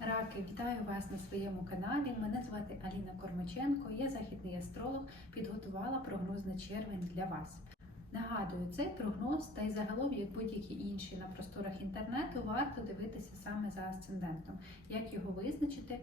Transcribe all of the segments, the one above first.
Раки, вітаю вас на своєму каналі. Мене звати Аліна Кормаченко. Я західний астролог. Підготувала прогноз на червень для вас. Нагадую, цей прогноз та й загалом, як будь-які інші на просторах інтернету, варто дивитися саме за асцендентом. Як його визначити,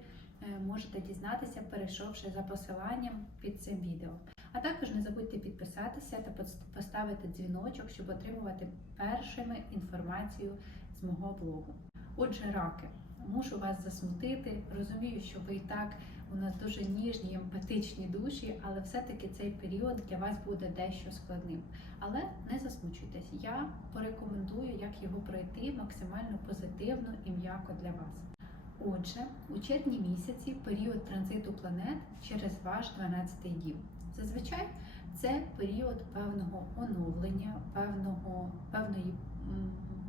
е, можете дізнатися, перейшовши за посиланням під цим відео. А також не забудьте підписатися та поставити дзвіночок, щоб отримувати першими інформацію з мого блогу. Отже, раки, мушу вас засмутити. Розумію, що ви і так у нас дуже ніжні, емпатичні душі, але все-таки цей період для вас буде дещо складним. Але не засмучуйтесь, я порекомендую, як його пройти максимально позитивно і м'яко для вас. Отже, у червні місяці період транзиту планет через ваш 12-й дім. Зазвичай це період певного оновлення, певного, певної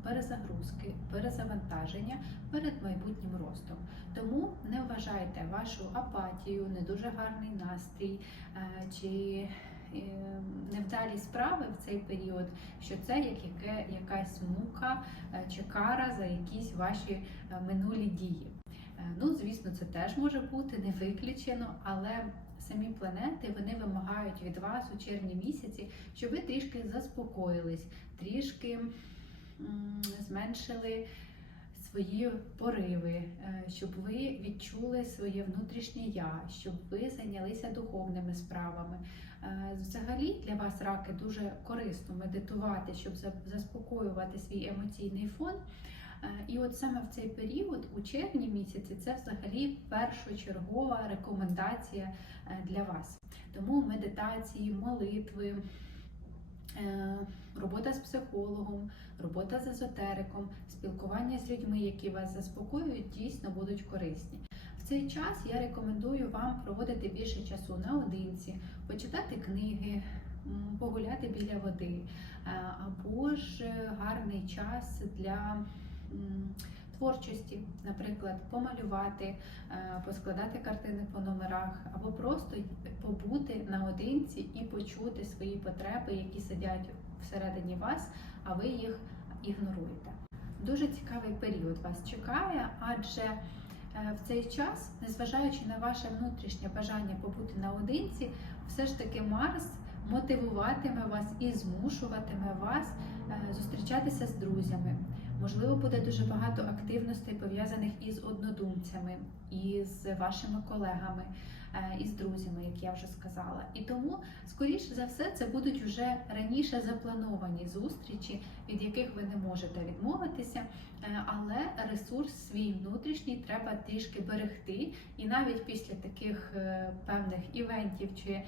перезагрузки, перезавантаження перед майбутнім ростом. Тому не вважайте вашу апатію, не дуже гарний настрій е, чи е, невдалі справи в цей період, що це як яке, якась мука е, чи кара за якісь ваші минулі дії. Ну, звісно, це теж може бути не виключено, але самі планети вони вимагають від вас у червні місяці, щоб ви трішки заспокоїлись, трішки зменшили свої пориви, е, щоб ви відчули своє внутрішнє я, щоб ви зайнялися духовними справами. Е, Взагалі для вас раки дуже корисно медитувати, щоб заспокоювати свій емоційний фон. Е, І от саме в цей період, у червні місяці, це взагалі першочергова рекомендація для вас. Тому медитації, молитви, робота з психологом, робота з езотериком, спілкування з людьми, які вас заспокоюють, дійсно будуть корисні. В цей час я рекомендую вам проводити більше часу наодинці, почитати книги, погуляти біля води, е, або ж е, гарний час для творчості, наприклад, помалювати, е, поскладати картини по номерах, або просто побути наодинці і почути свої потреби, які сидять всередині вас, а ви їх ігноруєте. Дуже цікавий період вас чекає, адже е, в цей час, незважаючи на ваше внутрішнє бажання побути наодинці, все ж таки Марс мотивуватиме вас і змушуватиме вас е, зустрічатися з друзями. Можливо, буде дуже багато активностей пов'язаних із однодумцями, із вашими колегами, е, із друзями, як я вже сказала. І тому, скоріш за все, це будуть вже раніше заплановані зустрічі, від яких ви не можете відмовитися, е, але ресурс свій внутрішній треба трішки берегти. І навіть після таких е, певних івентів чи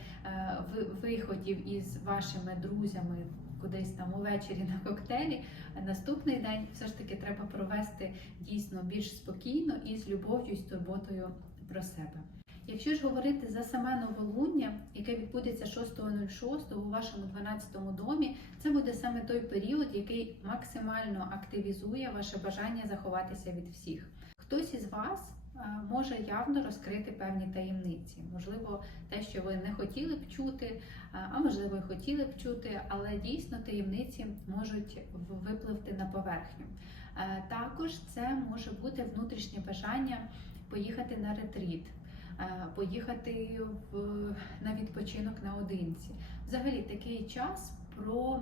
виходів із вашими друзями. Кудись там увечері на коктейлі, наступний день все ж таки треба провести дійсно більш спокійно і з любов'ю і з турботою про себе. Якщо ж говорити за саме новолуння, яке відбудеться 6.06 у вашому 12 домі, це буде саме той період, який максимально активізує ваше бажання заховатися від всіх. Хтось із вас е, може явно розкрити певні таємниці, можливо, те, що ви не хотіли б чути, е, а можливо, і хотіли б чути, але дійсно таємниці можуть випливти на поверхню. Е, Також це може бути внутрішнє бажання поїхати на ретріт, поїхати в, на відпочинок наодинці. Взагалі такий час про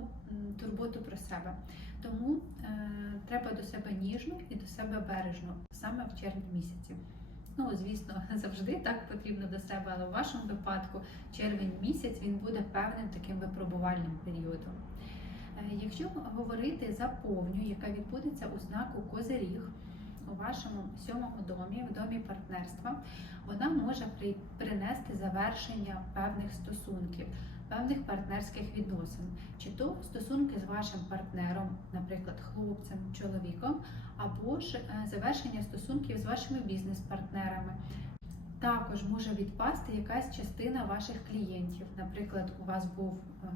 турботу про себе. Тому е, треба до себе ніжно і до себе бережно саме в червні місяці. Ну, звісно, завжди так потрібно до себе, але в вашому випадку червень місяць він буде певним таким випробувальним періодом. Е, Якщо говорити за повню, яка відбудеться у знаку Козиріг у вашому сьомому домі, в домі партнерства, вона може при- принести завершення певних стосунків, певних партнерських відносин, чи то стосунки з вашим партнером, наприклад, хлопцем, чоловіком, або ж е, завершення стосунків з вашими бізнес-партнерами. Також може відпасти якась частина ваших клієнтів. Наприклад, у вас був е,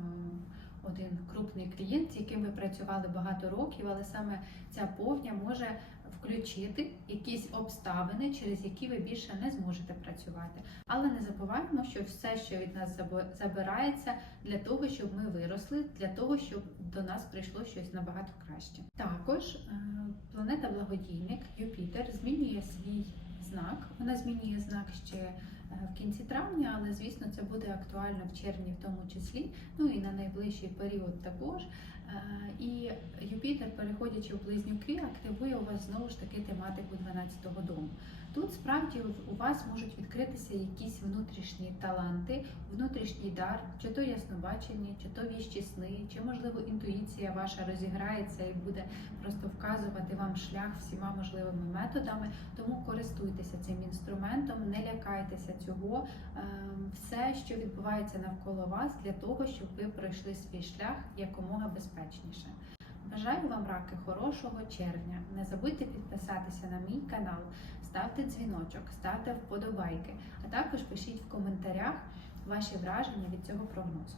один крупний клієнт, з яким ви працювали багато років, але саме ця повня може включити якісь обставини, через які ви більше не зможете працювати. Але не забуваємо, що все, що від нас забирається, для того, щоб ми виросли, для того, щоб до нас прийшло щось набагато краще. Також е, планета благодійник Юпітер змінює свій Вона змінює знак ще е, в кінці травня, але звісно це буде актуально в червні, в тому числі, ну і на найближчий період також. Е, І Юпітер, переходячи в близнюки, активує у вас знову ж таки тематику 12-го дому. Тут справді у вас можуть відкритися якісь внутрішні таланти, внутрішній дар, чи то яснобачення, чи то віщі сни, чи можливо інтуїція ваша розіграється і буде просто вказувати вам шлях всіма можливими методами. Тому користуйтеся цим інструментом, не лякайтеся цього. Ем, Все, що відбувається навколо вас, для того, щоб ви пройшли свій шлях якомога безпечніше. Бажаю вам раки хорошого червня. Не забудьте підписатися на мій канал, ставте дзвіночок, ставте вподобайки, а також пишіть в коментарях ваші враження від цього прогнозу.